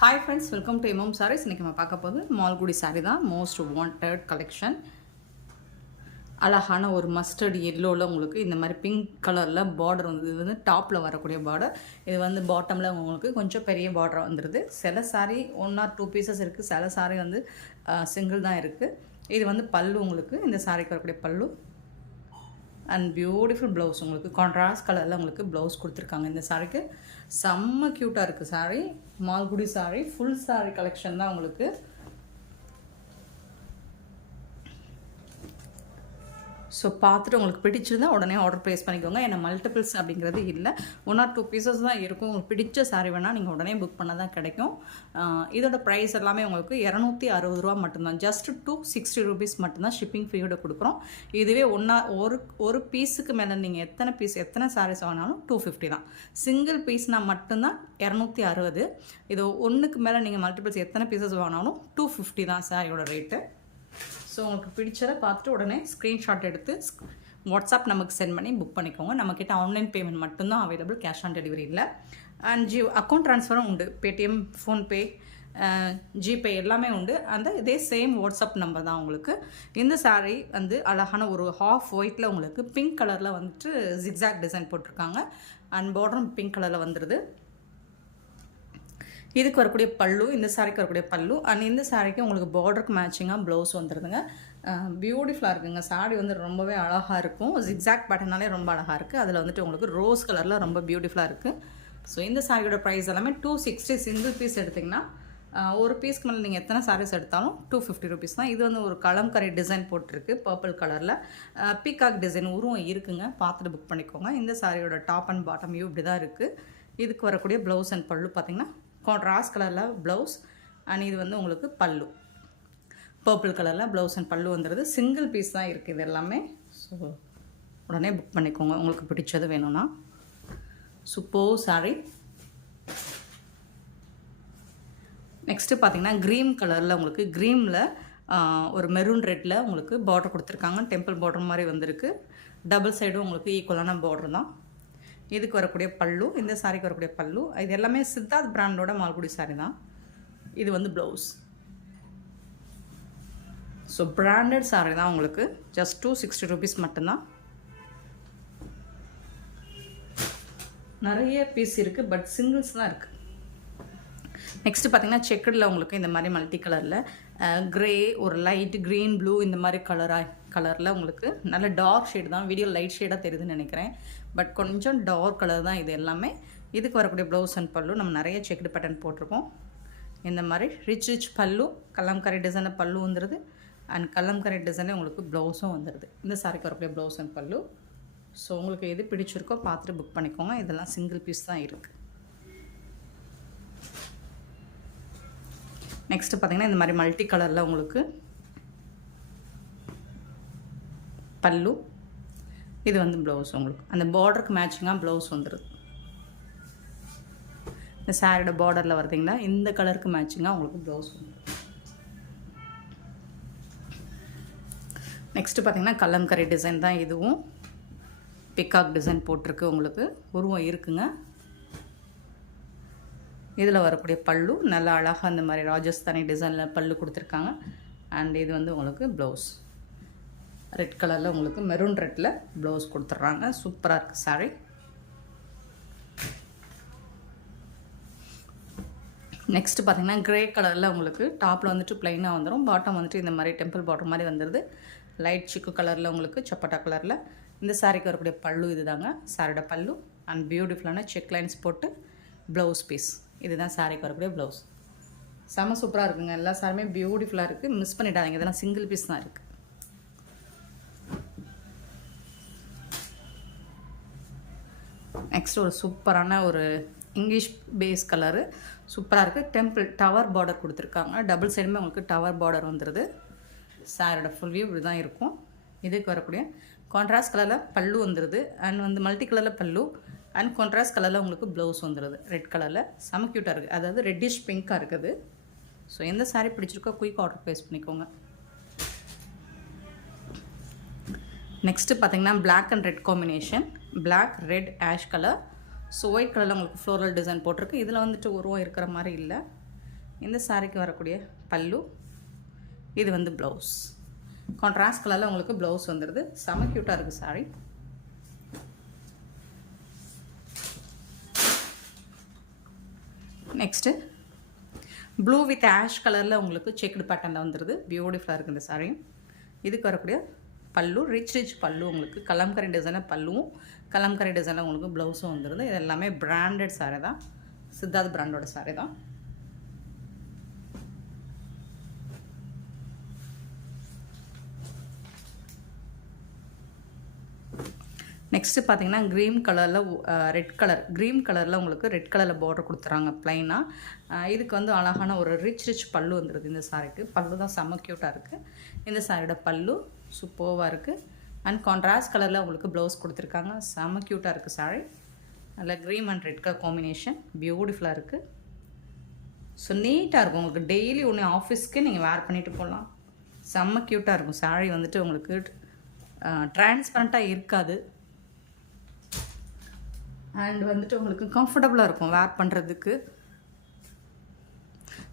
Hi friends, welcome to MM Sarees. இன்றைக்கி நம்ம பார்க்க போது மால்குடி சாரீ தான். Most wanted collection. அழகான ஒரு மஸ்டர்ட் எல்லோவில் உங்களுக்கு இந்த மாதிரி பிங்க் கலரில் பார்டர் வந்து இது வந்து டாப்பில் வரக்கூடிய பார்டர். இது வந்து பாட்டமில் உங்களுக்கு கொஞ்சம் பெரிய பார்டர் வந்துடுது. சில சாரீ 1 or 2 பீசஸ் இருக்குது, சில சாரீ வந்து சிங்கிள் தான் இருக்குது. இது வந்து பல்லு உங்களுக்கு, இந்த சாரீக்கு வரக்கூடிய பல்லு அண்ட் பியூட்டிஃபுல் ப்ளவுஸ் உங்களுக்கு கான்ட்ராஸ்ட் கலரில் உங்களுக்கு ப்ளவுஸ் கொடுத்துருக்காங்க. இந்த சாரீக்கு செம்ம க்யூட்டாக இருக்குது சாரீ. மால்குடி சாரீ ஃபுல் சாரீ கலெக்ஷன் தான் உங்களுக்கு. ஸோ பார்த்துட்டு உங்களுக்கு பிடிச்சிருந்தா உடனே ஆர்டர் ப்ளேஸ் பண்ணிக்கோங்க. ஏன்னா மல்டிபிள்ஸ் அப்படிங்கிறது இல்லை, 1 or 2 பீசஸ் தான் இருக்கும். உங்களுக்கு பிடிச்ச சாரீ வேணால் நீங்கள் உடனே புக் பண்ண தான் கிடைக்கும். இதோட ப்ரைஸ் எல்லாமே உங்களுக்கு 260 ரூபா மட்டும்தான். ஜஸ்ட் 260 rupees மட்டும்தான் ஷிப்பிங் ஃப்ரீயோட கொடுக்குறோம். இதுவே ஒரு பீஸுக்கு மேலே நீங்கள் எத்தனை சாரீஸ் வாங்கினாலும் 250 தான். சிங்கிள் பீஸ்னால் மட்டும்தான் 260. இது ஒன்றுக்கு மேலே நீங்கள் மல்டிபிள்ஸ் எத்தனை பீசஸ் வாங்கினாலும் 250 தான் சாரியோட ரேட்டு. ஸோ உங்களுக்கு பிடிச்சதை பார்த்துட்டு உடனே ஸ்க்ரீன்ஷாட் எடுத்து வாட்ஸ்அப் நமக்கு சென்ட் பண்ணி புக் பண்ணிக்கோங்க. நம்மக்கிட்ட ஆன்லைன் பேமெண்ட் மட்டும்தான் அவைலபிள், கேஷ் ஆன் டெலிவரி இல்லை. அண்ட் அக்கௌண்ட் ட்ரான்ஸ்ஃபரும் உண்டு. பேடிஎம், ஃபோன்பே, ஜிபே எல்லாமே உண்டு. அந்த இதே சேம் வாட்ஸ்அப் நம்பர் தான் உங்களுக்கு. இந்த சாரீ வந்து அழகான ஒரு ஹாஃப் ஒயிட்டில் உங்களுக்கு பிங்க் கலரில் வந்துட்டு ஜிக்ஸாக் டிசைன் போட்டிருக்காங்க. அண்ட் பார்டரும் பிங்க் கலரில் வந்துடுது. இதுக்கு வரக்கூடிய பல்லு, இந்த சாரிக்கு வரக்கூடிய பல்லு. அண்ட் இந்த சாரிக்கு உங்களுக்கு பார்டருக்கு மேட்சிங்காக ப்ளவுஸ் வந்துடுதுங்க. பியூட்டிஃபுல்லாக இருக்குங்க. சாரி வந்து ரொம்பவே அழகாக இருக்கும். ஜிக்ஸாக் பேட்டர்னாலே ரொம்ப அழகாக இருக்குது. அதில் வந்துட்டு உங்களுக்கு ரோஸ் கலரில் ரொம்ப பியூட்டிஃபுல்லாக இருக்குது. ஸோ இந்த சாரியோட ப்ரைஸ் எல்லாமே 260. சிங்கிள் பீஸ் எடுத்திங்கன்னா ஒரு பீஸ்க்கு மேலே நீங்கள் எத்தனை சாரீஸ் எடுத்தாலும் 250 rupees தான். இது வந்து ஒரு கலம்கரை டிசைன் போட்டிருக்கு பர்பிள் கலரில். பீகாக் டிசைன் உருவம் இருக்குங்க, பார்த்துட்டு புக் பண்ணிக்கோங்க. இந்த சாரியோட டாப் அண்ட் பாட்டம் வியூ இப்படி தான் இருக்குது. இதுக்கு வரக்கூடிய ப்ளவுஸ் அண்ட் பல்லு பார்த்திங்கன்னா கான்ட்ராஸ்ட் கலரில் ப்ளவுஸ். அண்ட் இது வந்து உங்களுக்கு பல்லு பர்பிள் கலரில் ப்ளவுஸ் அண்ட் பல்லு வந்துடுது. சிங்கிள் பீஸ் தான் இருக்குது இது எல்லாமே. ஸோ உடனே புக் பண்ணிக்கோங்க உங்களுக்கு பிடிச்சது வேணும்னா. Super sorry. நெக்ஸ்ட்டு பார்த்தீங்கன்னா க்ரீன் கலரில் உங்களுக்கு க்ரீனில் ஒரு மெரூன் ரெட்டில் உங்களுக்கு பார்டர் கொடுத்துருக்காங்க. டெம்பிள் பார்டர் மாதிரி வந்திருக்கு. டபுள் சைடும் உங்களுக்கு ஈக்குவலான பார்டர் தான். இதுக்கு வரக்கூடிய பல்லு, இந்த சாரிக்கு வரக்கூடிய பல்லு. இது எல்லாமே சித்தார்த் பிராண்டோட மால்குடி சாரி தான். இது வந்து ப்ளவுஸ். ஸோ பிராண்டட் சாரி தான் உங்களுக்கு. ஜஸ்ட் 260 rupees மட்டும்தான். நிறைய பீஸ் இருக்குது, பட் சிங்கிள்ஸ் தான் இருக்குது. நெக்ஸ்ட்டு பார்த்தீங்கன்னா செக்கடில் உங்களுக்கு இந்த மாதிரி மல்டி கலரில் க்ரே, ஒரு லைட் க்ரீன், ப்ளூ இந்த மாதிரி கலரில் உங்களுக்கு நல்ல டார்க் ஷேடு தான். வீடியோ லைட் ஷேடாக தெரியுதுன்னு நினைக்கிறேன், பட் கொஞ்சம் டார்க் கலர் தான் இது எல்லாமே. இதுக்கு வரக்கூடிய ப்ளவுஸ் அண்ட் பல்லு நம்ம நிறைய செக்குடு பேட்டர்ன் போட்டிருக்கோம். இந்த மாதிரி ரிச் பல்லு, கலம்கரை டிசைனில் பல்லு வந்துடுது. அண்ட் கலம்கரை டிசைனில் உங்களுக்கு ப்ளவுஸும் வந்துடுது. இந்த சாரிக்கு வரக்கூடிய ப்ளவுஸ் அண்ட் பல்லு. ஸோ உங்களுக்கு எது பிடிச்சிருக்கோ பார்த்துட்டு புக் பண்ணிக்கோங்க. இதெல்லாம் சிங்கிள் பீஸ் தான் இருக்குது. நெக்ஸ்ட்டு பார்த்திங்கன்னா இந்த மாதிரி மல்டி கலரில் உங்களுக்கு பல்லு. இது வந்து ப்ளவுஸ் உங்களுக்கு அந்த பார்டருக்கு மேட்சிங்காக ப்ளவுஸ் வந்துடுது. இந்த சாரியோட பார்டரில் வருதுங்களா, இந்த கலருக்கு மேட்சிங்காக உங்களுக்கு ப்ளவுஸ் வந்துடும். நெக்ஸ்ட்டு பார்த்திங்கன்னா கலம்கரை டிசைன் தான். இதுவும் பிகாக் டிசைன் போட்டிருக்கு. உங்களுக்கு உருவம் இருக்குங்க. இதில் வரக்கூடிய பல்லு நல்லா அழகாக இந்த மாதிரி ராஜஸ்தானி டிசைனில் பல்லு கொடுத்துருக்காங்க. அண்ட் இது வந்து உங்களுக்கு ப்ளவுஸ் ரெட் கலரில் உங்களுக்கு மெரூன் ரெட்டில் ப்ளவுஸ் கொடுத்துட்றாங்க. சூப்பராக இருக்குது சாரி. நெக்ஸ்ட்டு பார்த்திங்கன்னா க்ரே கலரில் உங்களுக்கு டாப்பில் வந்துட்டு ப்ளைனாக வந்துடும். பாட்டம் வந்துட்டு இந்த மாதிரி டெம்பிள் பார்டர் மாதிரி வந்துடுது. லைட் சிக்கு கலரில் உங்களுக்கு சப்பட்டா கலரில். இந்த சாரிக்கு வரக்கூடிய பல்லு இது தாங்க சாரியோட பல்லு. அண்ட் பியூட்டிஃபுல்லான செக் லைன்ஸ் போட்டு ப்ளவுஸ் பீஸ். இதுதான் சாரிக்கு வரக்கூடிய ப்ளவுஸ். செம சூப்பராக இருக்குங்க. எல்லா சாரியுமே பியூட்டிஃபுல்லாக இருக்குது, மிஸ் பண்ணிடாதீங்க. இதெல்லாம் சிங்கிள் பீஸ் தான் இருக்குது. நெக்ஸ்ட் ஒரு சூப்பரான ஒரு இங்கிலீஷ் பேஸ் கலரு சூப்பராக இருக்குது. டெம்பிள் டவர் பார்டர் கொடுத்துருக்காங்க. டபுள் சைடுமே உங்களுக்கு டவர் பார்டர் வந்துடுது. சாரியோட ஃபுல் வியூ இப்படி தான் இருக்கும். இதுக்கு வரக்கூடிய கான்ட்ராஸ்ட் கலரில் பல்லு வந்துடுது. அண்ட் வந்து மல்டி கலரில் பல்லு அண்ட் கான்ட்ராஸ்ட் கலரில் உங்களுக்கு ப்ளவுஸ் வந்துடுது. ரெட் கலரில் செம க்யூட்டாக இருக்குது. அதாவது ரெட்டிஷ் பிங்காக இருக்குது. ஸோ எந்த சாரீ பிடிச்சிருக்கோ குயிக் ஆர்டர் ப்ளேஸ் பண்ணிக்கோங்க. நெக்ஸ்ட்டு பார்த்திங்கன்னா black and red combination. Black, red, ash colour. So white கலரில் உங்களுக்கு ஃப்ளோரல் டிசைன் போட்டிருக்கு. இதில் வந்துட்டு உருவம் இருக்கிற மாதிரி இல்லை. இந்த சாரிக்கு வரக்கூடிய பல்லு, இது வந்து ப்ளவுஸ். கான்ட்ராஸ்ட் கலரில் உங்களுக்கு ப்ளவுஸ் வந்துடுது. செம க்யூட்டாக இருக்குது sorry. Next blue with ash கலரில் உங்களுக்கு செக்குடு பேட்டர்னில் வந்துடுது. பியூட்டிஃபுல்லாக இருக்குது இந்த சாரியும். இதுக்கு வரக்கூடிய பல்லு ரிச் பல்லு, உங்களுக்கு கலம்கரி டிசைனில் பல்லுவும் கலம்கரி டிசைனில் உங்களுக்கு ப்ளவுஸும் வந்துடுது. இது எல்லாமே பிராண்டட் சாரி தான், சித்தார்த் பிராண்டோட சாரி தான். நெக்ஸ்ட்டு பார்த்தீங்கன்னா க்ரீன் கலரில் க்ரீன் கலரில் உங்களுக்கு ரெட் கலரில் பார்டர் கொடுத்துறாங்க ப்ளைனாக. இதுக்கு வந்து அழகான ஒரு ரிச் பல்லு வந்துடுது இந்த சாரிக்கு. பல்லு தான் செம்ம க்யூட்டாக இருக்குது. இந்த சாரியோட பல்லு சூப்பர்வாக இருக்குது. அண்ட் கான்ட்ராஸ்ட் கலரில் உங்களுக்கு ப்ளவுஸ் கொடுத்துருக்காங்க. செம்ம க்யூட்டாக இருக்குது சாரி. அதில் green and red colour combination பியூட்டிஃபுல்லாக இருக்குது. ஸோ நீட்டாக இருக்கும். உங்களுக்கு டெய்லி ஒன்று ஆஃபீஸ்க்கு நீங்கள் வேர் பண்ணிவிட்டு போகலாம். செம்ம க்யூட்டாக இருக்கும் சாரி. வந்துட்டு உங்களுக்கு டிரான்ஸ்பரண்ட்டாக இருக்காது. அண்ட் வந்துட்டு உங்களுக்கு கம்ஃபர்டபுளாக இருக்கும் வேர் பண்ணுறதுக்கு.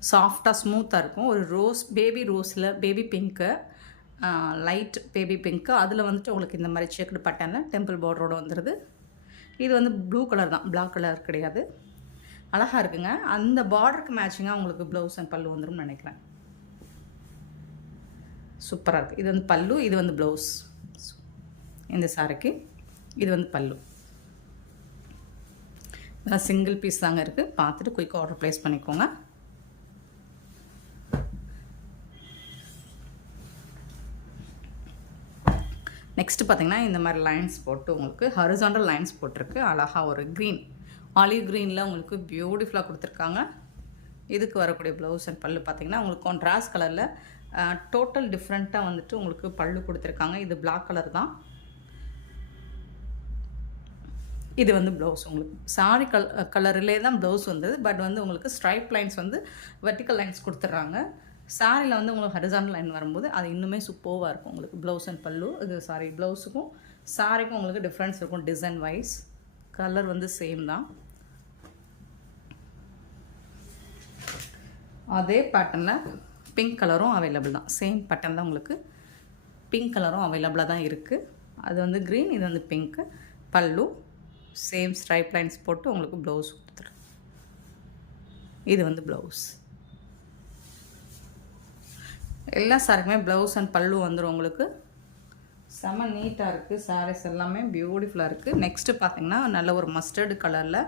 சாஃப்டாக ஸ்மூத்தாக இருக்கும். ஒரு பேபி ரோஸில் baby pink, light baby pink, அதில் வந்துட்டு உங்களுக்கு இந்த மாதிரி செக்குடு பட்டனில் டெம்பிள் பார்டரோடு வந்துடுது. இது வந்து ப்ளூ கலர் தான், பிளாக் கலர் கிடையாது. அழகாக இருக்குங்க. அந்த பார்டருக்கு மேட்சிங்காக உங்களுக்கு ப்ளவுஸ் அண்ட் பல்லு வந்துடும் நினைக்கிறேன். சூப்பராக இருக்குது. இது வந்து பல்லு, இது வந்து ப்ளவுஸ். இந்த சாரிக்கு இது வந்து பல்லு. சிங்கிள் பீஸ் தாங்க இருக்குது. பார்த்துட்டு குயிக்காக ஆர்டர் ப்ளேஸ் பண்ணிக்கோங்க. நெக்ஸ்ட்டு பார்த்தீங்கன்னா இந்த மாதிரி லைன்ஸ் போட்டு உங்களுக்கு ஹரிசாண்டல் லைன்ஸ் போட்டிருக்கு. அழகாக ஒரு க்ரீன், ஆலிவ் க்ரீனில் உங்களுக்கு பியூட்டிஃபுல்லாக கொடுத்துருக்காங்க. இதுக்கு வரக்கூடிய ப்ளவுஸ் அண்ட் பல்லு பார்த்தீங்கன்னா உங்களுக்கு கான்ட்ராஸ்ட் கலரில் டோட்டல் டிஃப்ரெண்ட்டாக வந்துட்டு உங்களுக்கு பல்லு கொடுத்துருக்காங்க. இது பிளாக் கலர் தான். இது வந்து ப்ளவுஸ். உங்களுக்கு சாரி கலரிலே தான் ப்ளவுஸ் வந்தது. பட் வந்து உங்களுக்கு ஸ்ட்ரைப் லைன்ஸ் வந்து வெர்டிக்கல் லைன்ஸ் கொடுத்துட்றாங்க. சாரியில் வந்து உங்களுக்கு ஹரிசாண்டல் லைன் வரும்போது அது இன்னுமே சூப்பராக இருக்கும். உங்களுக்கு ப்ளவுஸ் அண்ட் பல்லு, இது ப்ளவுஸுக்கும் சாரிக்கும் உங்களுக்கு டிஃப்ரென்ஸ் இருக்கும். டிசைன் வைஸ் கலர் வந்து சேம் தான். அதே பேட்டர்னில் பிங்க் கலரும் அவைலபிள் தான். சேம் பேட்டர்ன் தான் உங்களுக்கு பிங்க் கலரும் அவைலபிளாக தான் இருக்குது. அது வந்து க்ரீன், இது வந்து பிங்க்கு. பல்லு சேம் ஸ்ட்ரைப் லைன்ஸ் போட்டு உங்களுக்கு ப்ளவுஸ் கொடுத்துருங்க. இது வந்து ப்ளவுஸ். எல்லா சாரிக்குமே ப்ளவுஸ் அண்ட் பல்லு வந்துடும் உங்களுக்கு. செம்ம நீட்டாக இருக்குது. சாரீஸ் எல்லாமே பியூட்டிஃபுல்லாக இருக்குது. நெக்ஸ்ட்டு பார்த்தீங்கன்னா நல்ல ஒரு மஸ்டர்டு கலரில்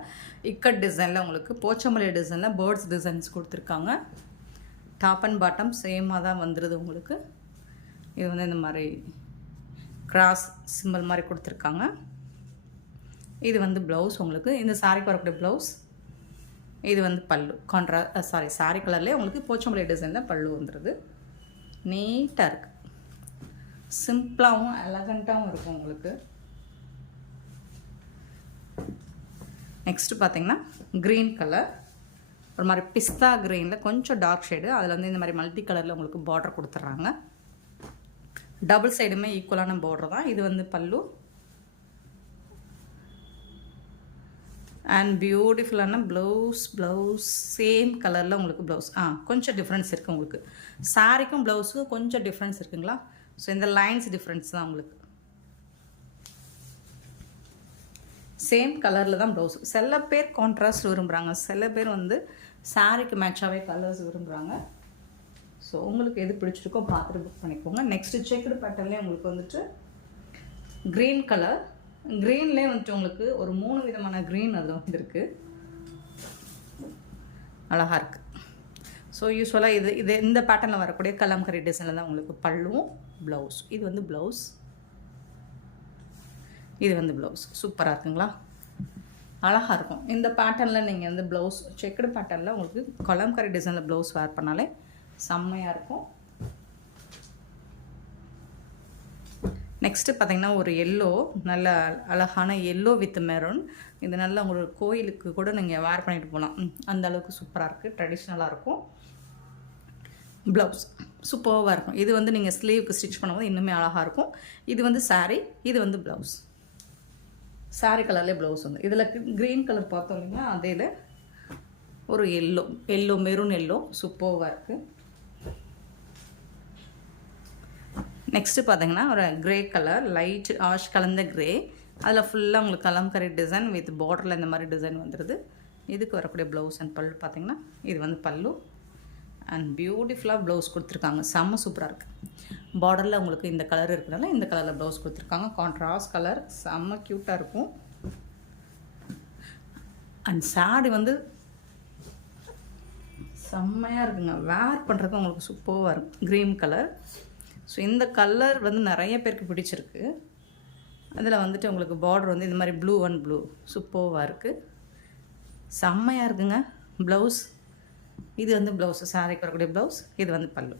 இக்கட் டிசைனில் உங்களுக்கு போச்சமல்லி டிசைனில் பேர்ட்ஸ் டிசைன்ஸ் கொடுத்துருக்காங்க. டாப் அண்ட் பாட்டம் சேமாக தான் வந்துடுது உங்களுக்கு. இது வந்து இந்த மாதிரி கிராஸ் சிம்பிள் மாதிரி கொடுத்துருக்காங்க. இது வந்து ப்ளவுஸ் உங்களுக்கு. இந்த சாரிக்கு வரக்கூடிய ப்ளவுஸ். இது வந்து பல்லு. சாரி கலர்லேயே உங்களுக்கு போச்சமல்லி டிசைனில் பல்லு வந்துடுது. நீட்டாக இருக்குது. சிம்பிளாகவும் எலகண்ட்டாகவும் இருக்கும் உங்களுக்கு. நெக்ஸ்ட்டு பார்த்தீங்கன்னா க்ரீன் கலர், ஒரு மாதிரி பிஸ்தா க்ரீனில் கொஞ்சம் டார்க் ஷேடு. அதில் வந்து இந்த மாதிரி மல்டி கலரில் உங்களுக்கு பார்டர் கொடுத்துட்றாங்க. டபுள் சைடுமே ஈக்குவலான பார்டர் தான். இது வந்து பல்லு. அண்ட் பியூட்டிஃபுல்லான ப்ளவுஸ் சேம் கலரில் உங்களுக்கு ப்ளவுஸ். கொஞ்சம் டிஃப்ரென்ஸ் இருக்குது உங்களுக்கு. சாரிக்கும் ப்ளவுஸுக்கும் கொஞ்சம் டிஃப்ரென்ஸ் இருக்குங்களா? ஸோ இந்த லைன்ஸ் டிஃப்ரென்ஸ் தான் உங்களுக்கு. சேம் கலரில் தான் ப்ளவுஸ். சில பேர் கான்ட்ராஸ்ட் விரும்புகிறாங்க, சில பேர் வந்து சாரிக்கு மேட்சாகவே கலர்ஸ் விரும்புகிறாங்க. ஸோ உங்களுக்கு எது பிடிச்சிருக்கோ பார்த்துட்டு புக் பண்ணிக்கோங்க. நெக்ஸ்ட்டு செக்குடு பேட்டர்ன்லேயே உங்களுக்கு வந்துட்டு க்ரீன் கலர். க்ரீன்லேயே வந்துட்டு உங்களுக்கு ஒரு 3 விதமான க்ரீன் அதில் வந்துருக்கு. அழகாக இருக்குது. ஸோ யூஸ்வலாக இது இந்த பேட்டர்னில் வரக்கூடிய கலம்கரி டிசைனில் தான் உங்களுக்கு பல்லுவும் ப்ளவுஸ். இது வந்து ப்ளவுஸ், இது வந்து ப்ளவுஸ். சூப்பராக இருக்குங்களா? அழகாக இருக்கும். இந்த பேட்டர்னில் நீங்கள் வந்து ப்ளவுஸ் செக்குடு பேட்டர்னில் உங்களுக்கு கலம்கரி டிசைனில் ப்ளவுஸ் வேர் பண்ணாலே செம்மையாக இருக்கும். நெக்ஸ்ட்டு பார்த்திங்கன்னா ஒரு எல்லோ, நல்ல அழகான எல்லோ வித் மெரூன். இது நல்ல ஒரு கோயிலுக்கு கூட நீங்கள் வேர் பண்ணிட்டு போகலாம். அந்த அளவுக்கு சூப்பராக இருக்குது. ட்ரெடிஷ்னலாக இருக்கும். ப்ளவுஸ் சூப்பராக இருக்கும். இது வந்து நீங்கள் ஸ்லீவுக்கு ஸ்டிச் பண்ணும்போது இன்னுமே அழகாக இருக்கும். இது வந்து சாரீ, இது வந்து ப்ளவுஸ். சாரீ கலர்லேயே ப்ளவுஸ் வந்து இதில் க்ரீன் கலர் பார்த்தோம் இல்லைங்களா? அதே ஒரு எல்லோ மெரூன் எல்லோ சூப்பராக இருக்குது. நெக்ஸ்ட்டு பார்த்தீங்கன்னா ஒரு க்ரே கலர், லைட் ஆஷ் கலந்த க்ரே, அதில் ஃபுல்லாக உங்களுக்கு கலம்கரி டிசைன் வித் பார்டரில் இந்த மாதிரி டிசைன் வந்துடுது. இதுக்கு வரக்கூடிய ப்ளவுஸ் அண்ட் பல்லு பார்த்திங்கன்னா இது வந்து பல்லு அண்ட் பியூட்டிஃபுல்லாக ப்ளவுஸ் கொடுத்துருக்காங்க. செம்ம சூப்பராக இருக்குது. பார்டரில் உங்களுக்கு இந்த கலர் இருக்கிறனால இந்த கலரில் ப்ளவுஸ் கொடுத்துருக்காங்க. கான்ட்ராஸ்ட் கலர், செம்ம க்யூட்டாக இருக்கும். அண்ட் சாரி வந்து செம்மையாக இருக்குங்க. வேர் பண்ணுறதுக்கு உங்களுக்கு சூப்பராக இருக்கும். Green colour. ஸோ இந்த கலர் வந்து நிறைய பேருக்கு பிடிச்சிருக்கு. அதில் வந்துட்டு உங்களுக்கு பார்டர் வந்து இந்த மாதிரி ப்ளூ அண்ட் ப்ளூ சூப்பராக இருக்குது. செம்மையாக இருக்குங்க. ப்ளவுஸ் இது வந்து ப்ளவுஸு, சாரிக்கு வரக்கூடிய ப்ளவுஸ். இது வந்து பல்லு.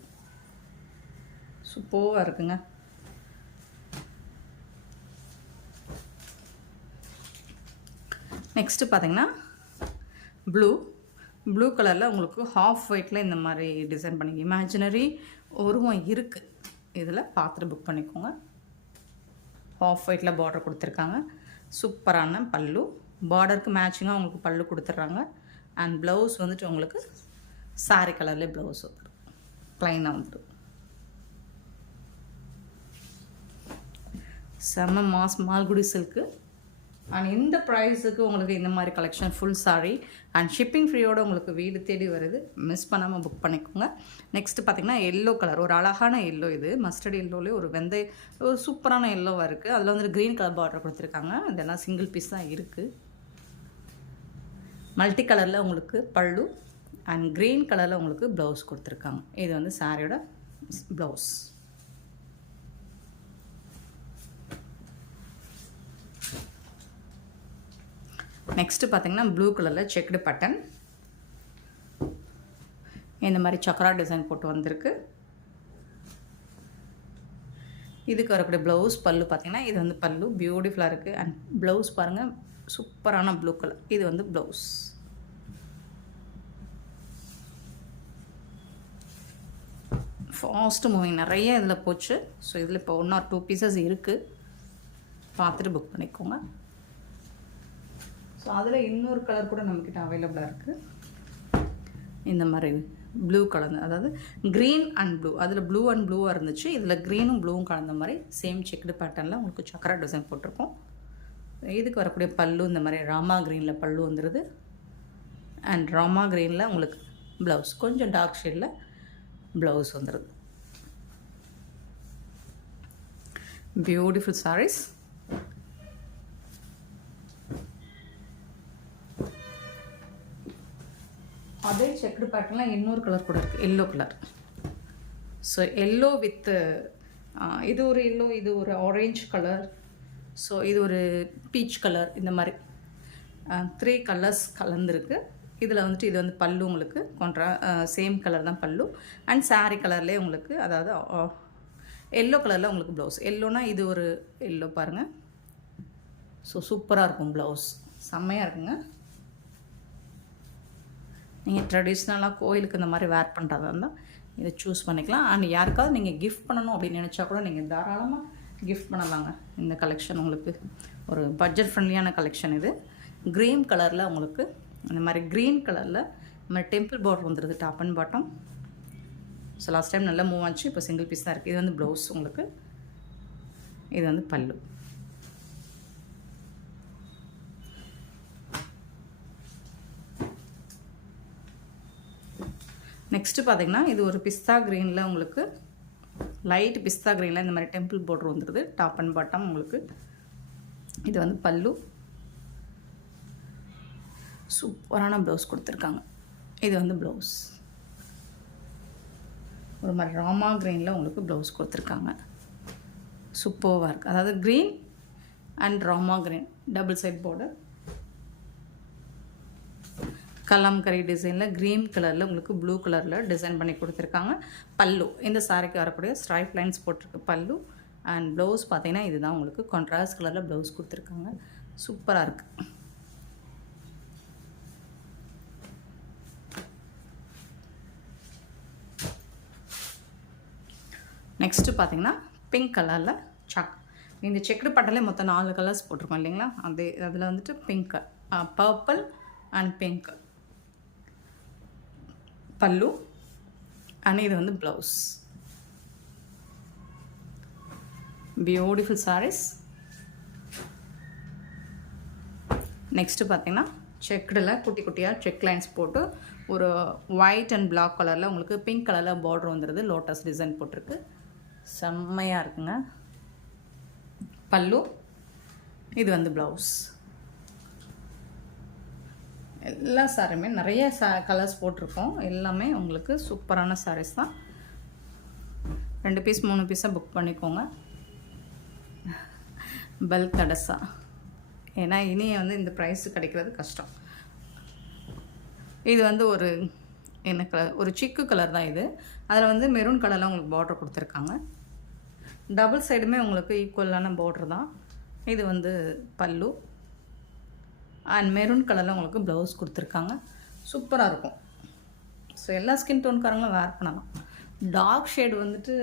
சூப்பராக இருக்குங்க. நெக்ஸ்ட்டு பார்த்தீங்கன்னா ப்ளூ கலரில் உங்களுக்கு ஹாஃப் ஒயிட்டில் இந்த மாதிரி டிசைன் பண்ணி இமேஜினரி உருவம் இருக்குது. இதில் பார்த்துட்டு புக் பண்ணிக்கோங்க. ஆஃப் ஒயிட்டில் பார்டர் கொடுத்துருக்காங்க. சூப்பரான பல்லு. பார்டருக்கு மேட்சிங்காக உங்களுக்கு பல்லு கொடுத்துட்றாங்க. அண்ட் ப்ளவுஸ் வந்துட்டு உங்களுக்கு சாரி கலர்லேயே ப்ளவுஸ் வந்துடும். ப்ளைனாக வந்துடும். செம்ம மால்குடி சில்க்கு. அண்ட் இந்த ப்ரைஸுக்கு உங்களுக்கு இந்த மாதிரி collection full sari and shipping ஃப்ரீயோடு உங்களுக்கு வீடு தேடி வருது. மிஸ் பண்ணாமல் புக் பண்ணிக்கோங்க. நெக்ஸ்ட்டு பார்த்திங்கன்னா எல்லோ கலர், ஒரு அழகான எல்லோ. இது மஸ்டர்ட் எல்லோலேயே ஒரு சூப்பரான எல்லோவாக இருக்குது. அதில் வந்துட்டு க்ரீன் கலர் பார்டர் கொடுத்துருக்காங்க. இதெல்லாம் சிங்கிள் பீஸ் தான் இருக்குது. மல்டி கலரில் உங்களுக்கு பல்லு அண்ட் க்ரீன் கலரில் உங்களுக்கு ப்ளவுஸ் கொடுத்துருக்காங்க. இது வந்து சாரியோட ப்ளவுஸ். நெக்ஸ்ட்டு பார்த்திங்கன்னா ப்ளூ கலரில் செக்குடு பட்டன் இந்த மாதிரி சக்கரா டிசைன் போட்டு வந்திருக்கு. இதுக்கு வரக்கூடிய ப்ளவுஸ் பல்லு பார்த்திங்கன்னா இது வந்து பல்லு பியூட்டிஃபுல்லாக இருக்குது. அண்ட் ப்ளவுஸ் பாருங்கள், சூப்பரான ப்ளூ கலர். இது வந்து ப்ளவுஸ். ஃபாஸ்ட்டு மூவிங் நிறைய இதில் போச்சு. ஸோ இதில் இப்போ 1 or 2 பீசஸ் இருக்குது. பார்த்துட்டு புக் பண்ணிக்கோங்க. ஸோ அதில் இன்னொரு கலர் கூட நம்மக்கிட்ட அவைலபிளாக இருக்குது. இந்த மாதிரி ப்ளூ கலந்து, அதாவது க்ரீன் அண்ட் ப்ளூ. அதில் ப்ளூ அண்ட் ப்ளூவாக இருந்துச்சு. இதில் க்ரீனும் ப்ளூவும் கலந்த மாதிரி சேம் செக்குடு பேட்டர்னில் உங்களுக்கு சக்கரா டிசைன் போட்டிருக்கோம். இதுக்கு வரக்கூடிய பல்லு இந்த மாதிரி ராமா க்ரீனில் பல்லு வந்துடுது. அண்ட் ராமா க்ரீனில் உங்களுக்கு ப்ளவுஸ் கொஞ்சம் டார்க் ஷேடில் ப்ளவுஸ் வந்துடுது. பியூட்டிஃபுல் சாரீஸ். அதே செக்குடு பேட்டர்னில் இன்னொரு கலர் கூட இருக்குது, yellow colour. So yellow with இது ஒரு எல்லோ, இது ஒரு ஆரேஞ்ச் கலர், ஸோ இது ஒரு பீச் கலர். இந்த மாதிரி 3 கலர்ஸ் கலந்துருக்கு. இதில் வந்துட்டு இது வந்து பல்லு உங்களுக்கு சேம் கலர் தான் பல்லு. அண்ட் சாரீ கலர்லேயே உங்களுக்கு, அதாவது எல்லோ கலரில் உங்களுக்கு ப்ளவுஸ். எல்லோனா இது ஒரு எல்லோ பாருங்கள். ஸோ சூப்பராக இருக்கும் ப்ளவுஸ். செம்மையாக இருக்குங்க. நீங்கள் ட்ரெடிஷ்னலாக கோயிலுக்கு இந்த மாதிரி வேர் பண்ணுறதா இருந்தால் இதை சூஸ் பண்ணிக்கலாம். அண்ட் யாருக்காவது நீங்கள் கிஃப்ட் பண்ணணும் அப்படின்னு நினச்சா கூட நீங்கள் தாராளமாக கிஃப்ட் பண்ணலாங்க. இந்த கலெக்ஷன் உங்களுக்கு ஒரு பட்ஜெட் ஃப்ரெண்ட்லியான கலெக்ஷன். இது க்ரீன் கலரில் உங்களுக்கு இந்த மாதிரி க்ரீன் கலரில் இந்த மாதிரி டெம்பிள் பார்டர் வந்துடுது top and bottom. So last time நல்லா மூவ் ஆச்சு. இப்போ சிங்கிள் பீஸ் தான் இருக்குது. இது வந்து ப்ளவுஸ் உங்களுக்கு. இது வந்து பல்லு. நெக்ஸ்ட்டு பார்த்திங்கன்னா இது ஒரு பிஸ்தா க்ரீனில் உங்களுக்கு லைட் பிஸ்தா க்ரீனில் இந்த மாதிரி டெம்பிள் பார்டர் வந்துடுது டாப் அண்ட் பாட்டம் உங்களுக்கு. இது வந்து பல்லு. சூப்பரான ப்ளவுஸ் கொடுத்துருக்காங்க. இது வந்து ப்ளவுஸ் ஒரு மாதிரி ராமா க்ரீனில் உங்களுக்கு ப்ளவுஸ் கொடுத்துருக்காங்க. சூப்பராக இருக்குது. அதாவது green and Rama green double side border. Kalamkari டிசைனில் க்ரீன் கலரில் உங்களுக்கு ப்ளூ கலரில் டிசைன் பண்ணி கொடுத்துருக்காங்க. பல்லு இந்த சாரிக்கு வரக்கூடிய ஸ்ட்ரைப் லைன்ஸ் போட்டிருக்கு பல்லு. அண்ட் ப்ளவுஸ் பார்த்தீங்கன்னா இதுதான் உங்களுக்கு கான்ட்ராஸ்ட் கலரில் ப்ளவுஸ் கொடுத்துருக்காங்க. சூப்பராக இருக்குது. நெக்ஸ்ட்டு பார்த்தீங்கன்னா பிங்க் கலரில் இந்த செக்குடு பட்டலே மொத்தம் 4 கலர்ஸ் போட்டிருக்கோம் இல்லைங்களா. அதில் வந்துட்டு பிங்க், பர்பிள் அண்ட் பிங்க். பல்லு அண்ட் இது வந்து ப்ளவுஸ். Beautiful sarees. நெக்ஸ்ட்டு பார்த்தீங்கன்னா செக்குடில் குட்டி குட்டியாக செக் லைன்ஸ் போட்டு ஒரு ஒயிட் அண்ட் பிளாக் கலரில் உங்களுக்கு பிங்க் கலரில் பார்டர் வந்துடுது. லோட்டஸ் டிசைன் போட்டிருக்கு. செம்மையாக இருக்குங்க. பல்லு இது வந்து ப்ளவுஸ். எல்லா சாரியுமே நிறைய கலர்ஸ் போட்டிருக்கோம். எல்லாமே உங்களுக்கு சூப்பரான சாரீஸ் தான். 2 பீஸ் 3 பீஸாக புக் பண்ணிக்கோங்க. பல்க் தடசா. ஏன்னா இனி வந்து இந்த ப்ரைஸ் கிடைக்கிறது கஷ்டம். இது வந்து ஒரு என்ன கலர், ஒரு சிக்கு கலர் தான் இது. அதில் வந்து மெரூன் கலரில் உங்களுக்கு பார்டர் கொடுத்துருக்காங்க. டபுள் சைடுமே உங்களுக்கு ஈக்குவலான பார்டர் தான். இது வந்து பல்லு அண்ட் மெரூன் கலரில் உங்களுக்கு ப்ளவுஸ் கொடுத்துருக்காங்க. சூப்பராக இருக்கும். ஸோ எல்லா ஸ்கின் டோன்காரங்களும் வேர் பண்ணலாம். டார்க் ஷேடு வந்துட்டு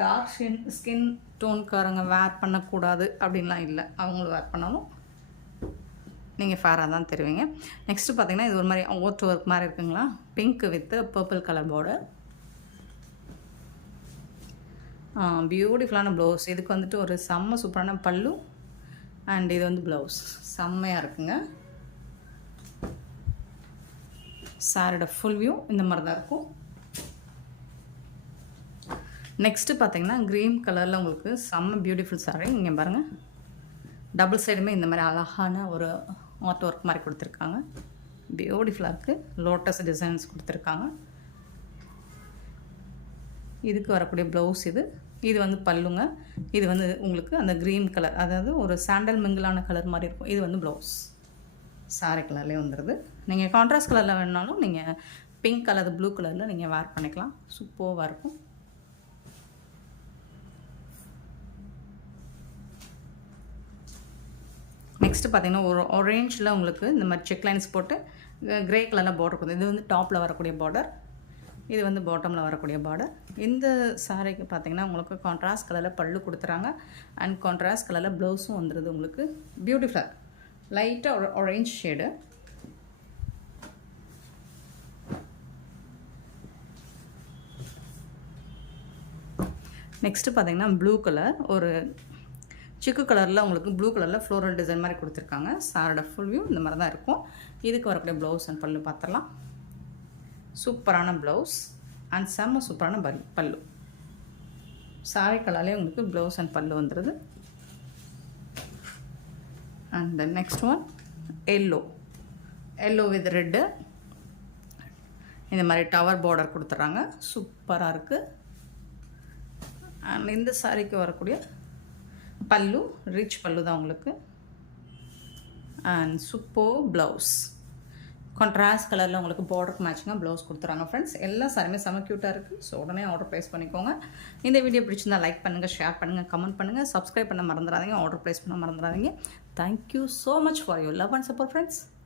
டார்க் ஸ்கின் டோன்காரங்க வேர் பண்ணக்கூடாது அப்படின்லாம் இல்லை. அவங்களும் வேர் பண்ணாலும் நீங்கள் ஃபேராக தான் தருவீங்க. நெக்ஸ்ட்டு பார்த்தீங்கன்னா இது ஒரு மாதிரி ஓட்டு ஒர்க் மாதிரி இருக்குங்களா. Pink with purple colour border. பியூட்டிஃபுல்லான ப்ளவுஸ். இதுக்கு வந்துட்டு ஒரு செம்ம சூப்பரான பல்லு அண்ட் இது வந்து ப்ளவுஸ். செம்மையாக இருக்குங்க. சாரோட ஃபுல் வியூ இந்த மாதிரி தான் இருக்கும். நெக்ஸ்ட்டு பார்த்தீங்கன்னா க்ரீன் கலரில் உங்களுக்கு செம்ம பியூட்டிஃபுல் சாரீ. இங்கே பாருங்கள், டபுள் சைடுமே இந்த மாதிரி அழகான ஒரு ஆர்ட் ஒர்க் மாதிரி கொடுத்துருக்காங்க. பியூட்டிஃபுல்லாக இருக்குது. லோட்டஸ் டிசைன்ஸ் கொடுத்துருக்காங்க. இதுக்கு வரக்கூடிய ப்ளவுஸ் இது. இது வந்து பல்லுங்க. இது வந்து உங்களுக்கு அந்த க்ரீன் கலர், அதாவது ஒரு சாண்டல் மிங்கிளான கலர் மாதிரி இருக்கும். இது வந்து ப்ளவுஸ். சாரி கலர்லேயே வந்துடுது. நீங்கள் கான்ட்ராஸ்ட் கலரில் வேணுனாலும் நீங்கள் பிங்க் கலர் ப்ளூ கலரில் நீங்கள் வேர் பண்ணிக்கலாம். சூப்பராக இருக்கும். நெக்ஸ்ட்டு பார்த்தீங்கன்னா ஒரு ஆரேஞ்சில் உங்களுக்கு இந்த மாதிரி செக் லைன்ஸ் போட்டு க்ரே கலரில் பார்டர் கொடுத்து, இது வந்து டாப்பில் வரக்கூடிய பார்டர், இது வந்து பாட்டமில் வரக்கூடிய பார்டர். இந்த சாரீக்கு பார்த்தீங்கன்னா உங்களுக்கு கான்ட்ராஸ்ட் கலரில் பல்லு கொடுத்துறாங்க அண்ட் கான்ட்ராஸ்ட் கலரில் ப்ளவுஸும் வந்துடுது. உங்களுக்கு பியூட்டிஃபுல்லாக லைட்டாக ஆரேஞ்ச் ஷேடு. நெக்ஸ்ட்டு பார்த்தீங்கன்னா ப்ளூ கலர், ஒரு சிக்கு கலரில் உங்களுக்கு ப்ளூ கலரில் ஃப்ளோரல் டிசைன் மாதிரி கொடுத்துருக்காங்க. சாரோட ஃபுல் வியூ இந்த மாதிரி தான் இருக்கும். இதுக்கு வரக்கூடிய ப்ளவுஸ் அண்ட் பல்லு பார்த்துடலாம். சூப்பரான ப்ளவுஸ் அண்ட் செம்ம சூப்பரான பல்லு. சாரி கலர்லேயே உங்களுக்கு ப்ளவுஸ் அண்ட் பல்லு வந்துடுது. And then next one yellow with red. இந்த மாதிரி டவர் பார்டர் கொடுத்துட்றாங்க. சூப்பராக இருக்குது. அண்ட் இந்த சாரிக்கு வரக்கூடிய பல்லு ரிச் பல்லு தான் உங்களுக்கு. And super blouse. கான்ட்ராஸ்ட் கலரில் உங்களுக்கு பார்டருக்கு மேட்சிங்காக ப்ளவுஸ் கொடுத்துறாங்க. ஃப்ரெண்ட்ஸ் எல்லா சாரியுமே செம க்யூட்டாக இருக்குது. ஸோ உடனே ஆர்டர் ப்ளேஸ் பண்ணிக்கோங்க. இந்த வீடியோ பிடிச்சிருந்தா லைக் பண்ணுங்கள், ஷேர் பண்ணுங்கள், கமெண்ட் பண்ணுங்கள், சப்ஸ்கிரைப் பண்ண மறந்துடாதீங்க, ஆர்டர் ப்ளேஸ் பண்ண மறந்துடாதீங்க. Thank you so much for your love and support friends.